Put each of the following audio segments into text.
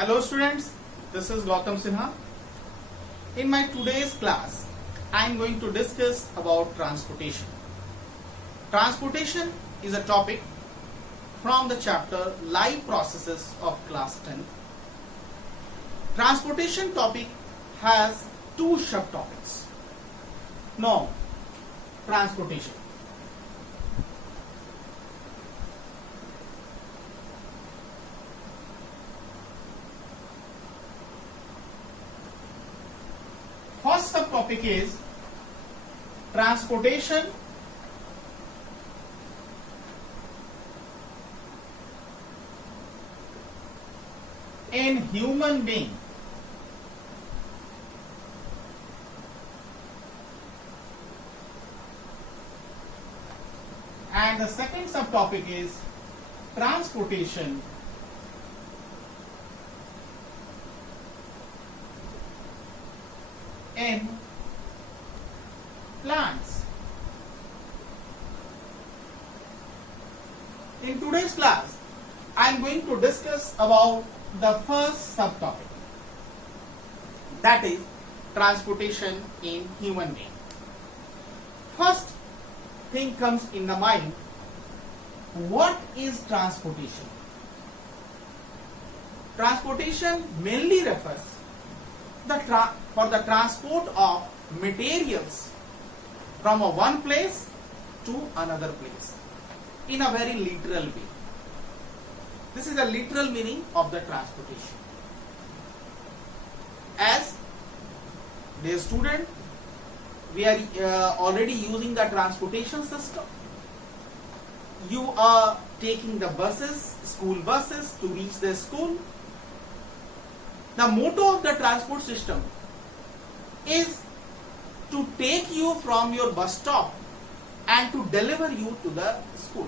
Hello students, this is Gautam Sinha. In my today's class, I am going to discuss about transportation. Transportation is a topic from the chapter Life Processes of class 10. Transportation topic has two subtopics. Now, transportation. First subtopic is transportation in human being. And the second subtopic is transportation in plants. In today's class, I am going to discuss about the first subtopic, that is transportation in human being. First thing comes in the mind, what is transportation? Transportation mainly refers for the transport of materials from one place to another place in a very literal way. This is a literal meaning of the transportation. As dear student, we are already using the transportation system. You are taking the buses, school buses to reach the school. The motto of the transport system is to take you from your bus stop and to deliver you to the school.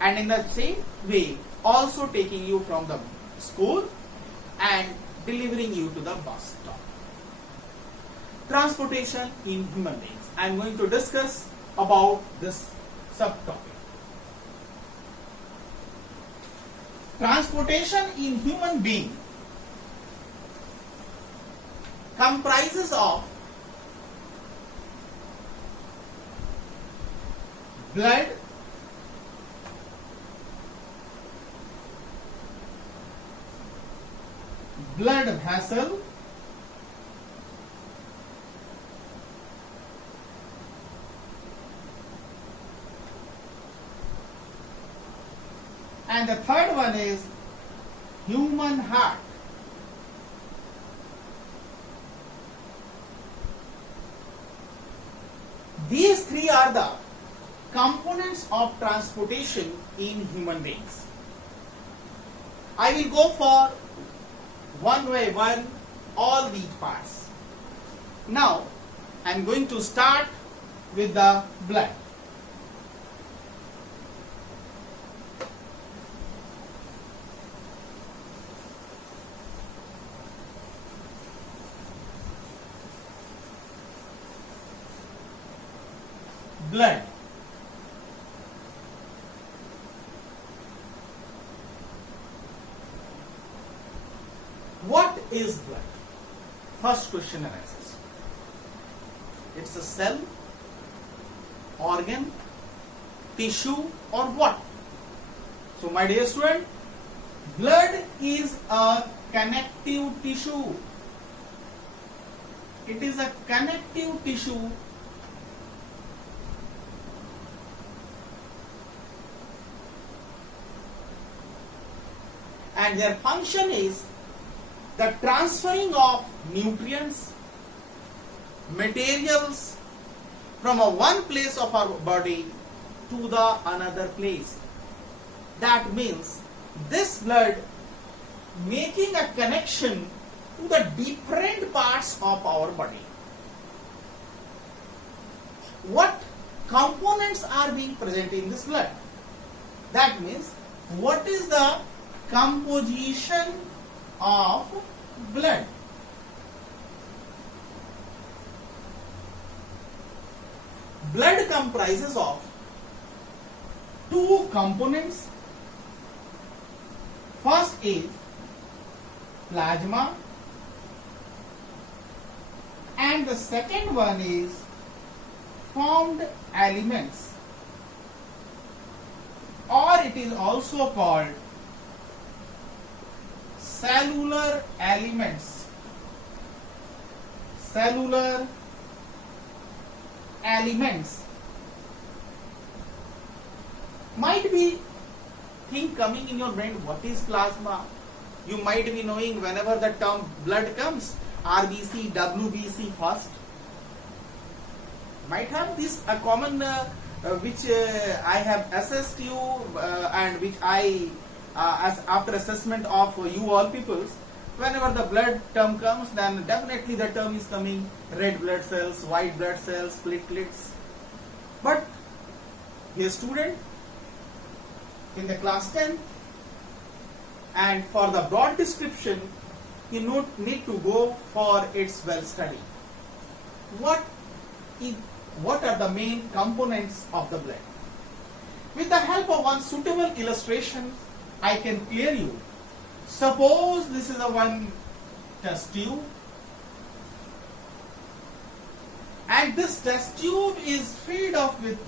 And in the same way, also taking you from the school and delivering you to the bus stop. Transportation in human beings. I am going to discuss about this subtopic. Transportation in human being comprises of blood, blood vessel, and the third one is human heart. These three are the components of transportation in human beings. I will go for one by one all these parts. Now I am going to start with the blood. Blood. What is blood? First question arises. It's a cell, organ, tissue, or what? So my dear student, blood is a connective tissue. It is a connective tissue and their function is the transferring of nutrients, materials from one place of our body to the another place. That means this blood making a connection to the different parts of our body. What components are being present in this blood? That means what is the composition of blood? Blood comprises of two components. First is plasma, and the second one is formed elements, or it is also called cellular elements. Cellular elements. Might be thing coming in your brain, what is plasma? You might be knowing whenever the term blood comes, RBC, WBC first. Might have this a common which I have assessed you and which I as after assessment of you all peoples, whenever the blood term comes, then definitely the term is coming red blood cells, white blood cells, platelets. But here student in the class 10, and for the broad description you need to go for its well study. What are the main components of the blood? With the help of one suitable illustration, I can clear you. Suppose this is a one test tube, and this test tube is filled up with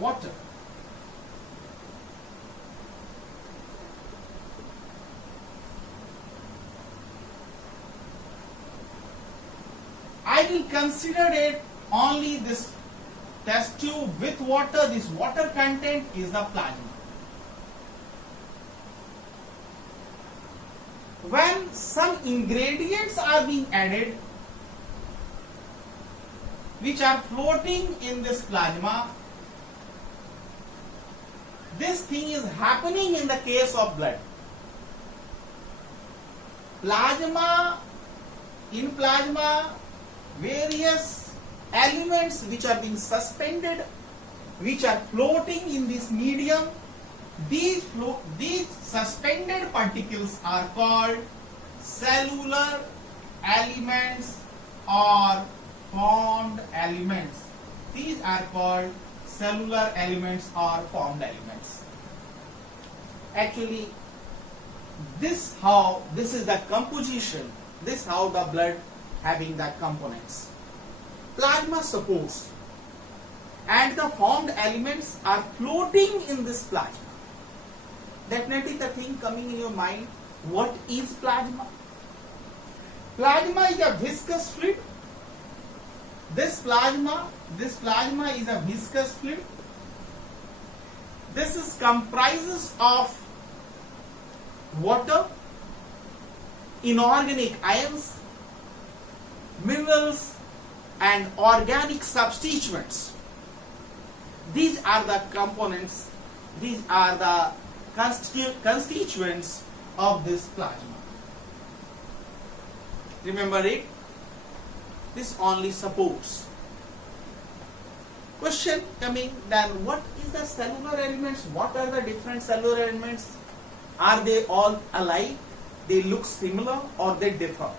water. I will consider it only this test tube with water. This water content is the plasma. When some ingredients are being added which are floating in this plasma, this thing is happening in the case of blood. In plasma, various elements which are being suspended, which are floating in this medium, these suspended particles are called cellular elements or formed elements. These are called cellular elements or formed elements. Actually, this is the composition, this how the blood having the components. Plasma supports, and the formed elements are floating in this plasma. Definitely the thing coming in your mind, what is plasma? Plasma is a viscous fluid. This plasma is a viscous fluid. This is comprises of water, inorganic ions, minerals, and organic substituents. These are the components, these are the constituents of this plasma. Remember it, this only supports. Question coming, then what is the cellular elements? What are the different cellular elements? Are they all alike? They look similar or they differ?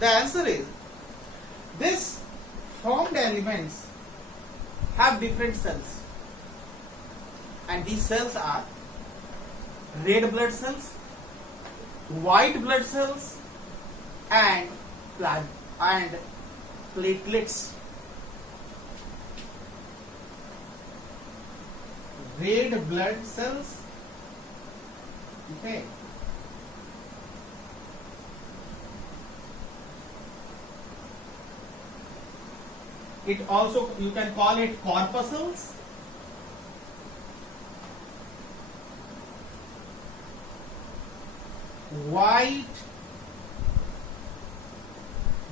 The answer is, these formed elements have different cells, and these cells are red blood cells, white blood cells, and platelets. Red blood cells, okay, it also, you can call it corpuscles. White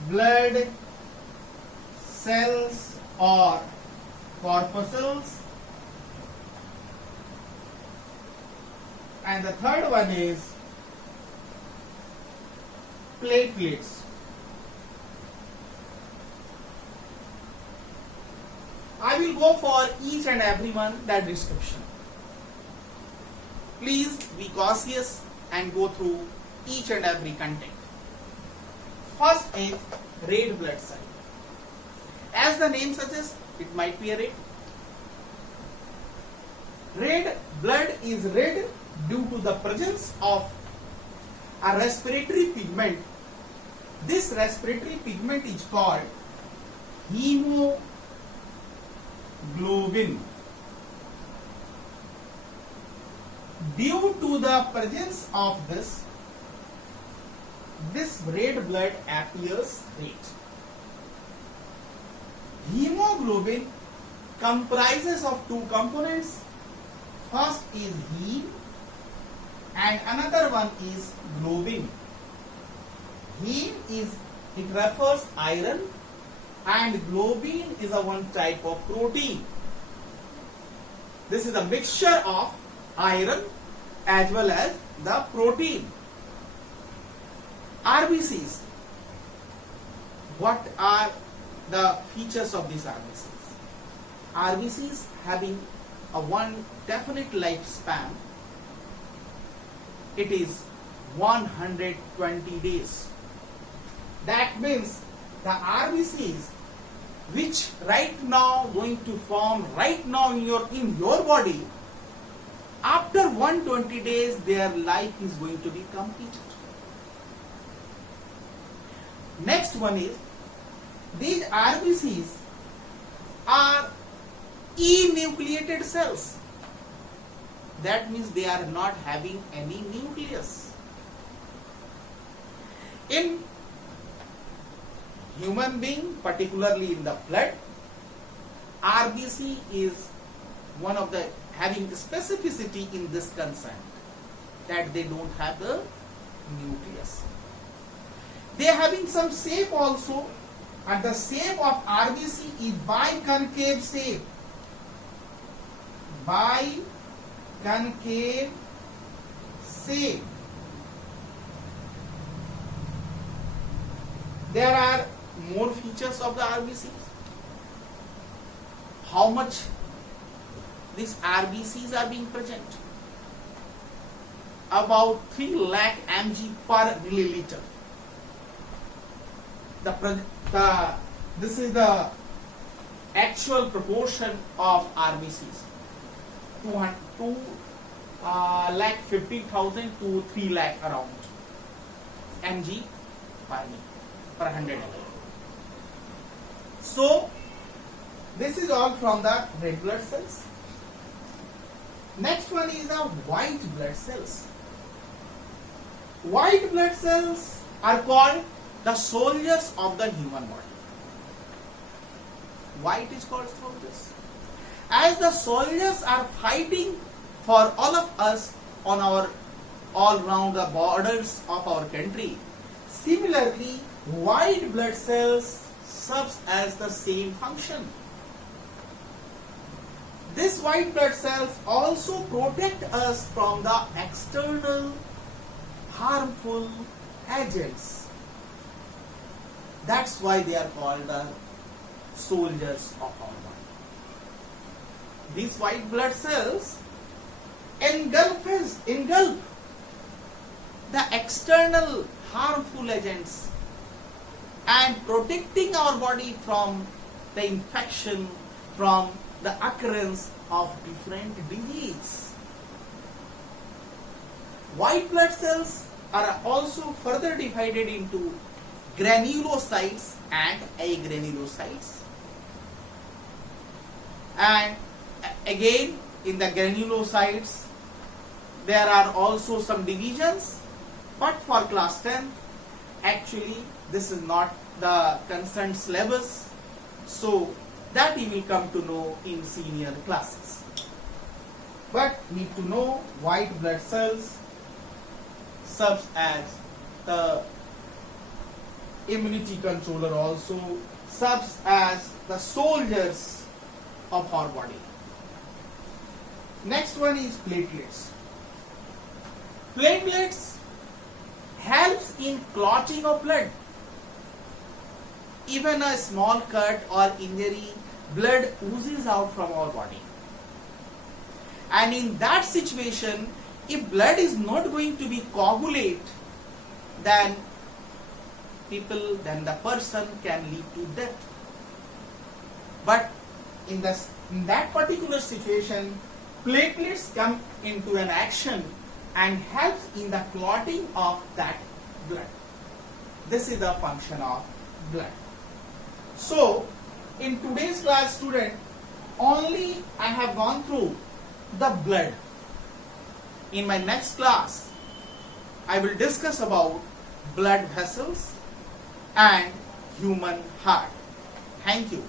blood cells or corpuscles, and the third one is platelets. I will go for each and every one that description. Please be cautious and go through each and every content. First is red blood cell. As the name suggests, it might be a red. Red blood is red due to the presence of a respiratory pigment. This respiratory pigment is called hemoglobin. Due to the presence of this red blood appears red. Hemoglobin comprises of two components. First is heme and another one is globin. Heme it refers iron and globin is a one type of protein. This is a mixture of iron as well as the protein. RBCs. What are the features of these RBCs? RBCs having a one definite lifespan. It is 120 days. That means the RBCs which right now going to form right now in your body, after 120 days their life is going to be completed. Next one is, these RBCs are enucleated cells. That means they are not having any nucleus. In human being, particularly in the blood, RBC is one of the having specificity in this concern, that they don't have the nucleus. They are having some shape also, and the shape of RBC is biconcave shape. Biconcave shape. There are more features of the RBCs. How much these RBCs are being present? About 3 lakh mg per milliliter. This is the actual proportion of RBCs. 2 lakh 50,000 to 3 lakh around mg per 100 ml. So this is all from the red blood cells. Next one is the white blood cells. White blood cells are called the soldiers of the human body. White is called soldiers. As the soldiers are fighting for all of us on our all round the borders of our country, similarly white blood cells serves as the same function. These white blood cells also protect us from the external harmful agents. That's why they are called the soldiers of our body. These white blood cells engulf the external harmful agents and protecting our body from the infection, from the occurrence of different diseases. White blood cells are also further divided into granulocytes and agranulocytes. And again, in the granulocytes, there are also some divisions, but for class 10, actually this is not the concerned syllabus, so that you will come to know in senior classes. But need to know white blood cells serves as the immunity controller, also serves as the soldiers of our body. Next one is platelets. Platelets helps in clotting of blood. Even a small cut or injury, blood oozes out from our body. And in that situation, if blood is not going to be coagulate, then the person can lead to death. But in that particular situation, platelets come into an action and helps in the clotting of that blood. This is the function of blood. So, in today's class, student, only I have gone through the blood. In my next class, I will discuss about blood vessels and human heart. Thank you.